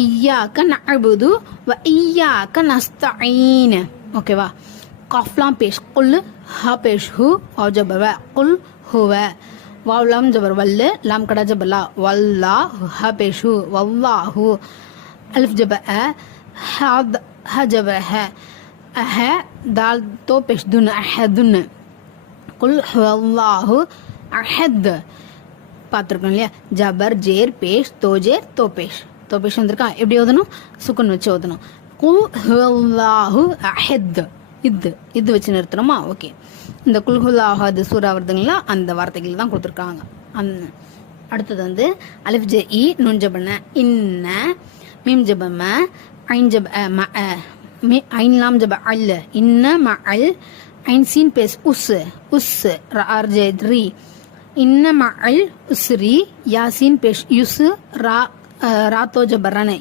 இய்யாக்க நஅபுது வ இய்யாக்க நஸ்தஈன். ஓகேவா? காஃப்லாம் பேஷ் குல், ஹ பேஷ் ஹு, வாவ் ஜபர் வ, குல் ஹுவ. வாவ் லாம் ஜபர் வல்லு, லாம் கடா ஜபர் லா, வல்லாஹு, ஹ பேஷ் ஹு, வல்லாஹு. அலிஃப் ஜபர் அ, ஹ ஜபர் ஹ, அஹ தால் தோ பேஷ் துன், அஹதுன். குல் ஹுவல்லாஹு அஹத். பார்த்துருக்கோம் இல்லையா? ஜபர் ஜேர் பேஷ் தோஜேர் தோபேஷ். தோபேஷ் வந்திருக்கா? எப்படி ஓதணும்? சுக்குன் வச்சு ஓதணும். குல் ஹுவல்லாஹு அஹத். இது வச்சு நிறுத்தணுமா? ஓகே. இந்த குல்ஹுல்லாஹு அது சூறா வருதுங்களா, அந்த வார்த்தைகள் தான் கொடுத்துருக்காங்க. அடுத்தது வந்து அலிஃப் ஜ இ, நுன் ஜபன இன்ன, மீம் ஜப ம, ஐன் ஜப ம, ஐன் லாம் ஜப அல், இன்ன ம அல், ஐன் சீன் பேஸ் உஸ், உஸ் ரார் ஜ ரி, இன்ன ம அல் உஸ்ரி, யாசீன் பேஷ் யுஸ், ராத்தோ ஜபரன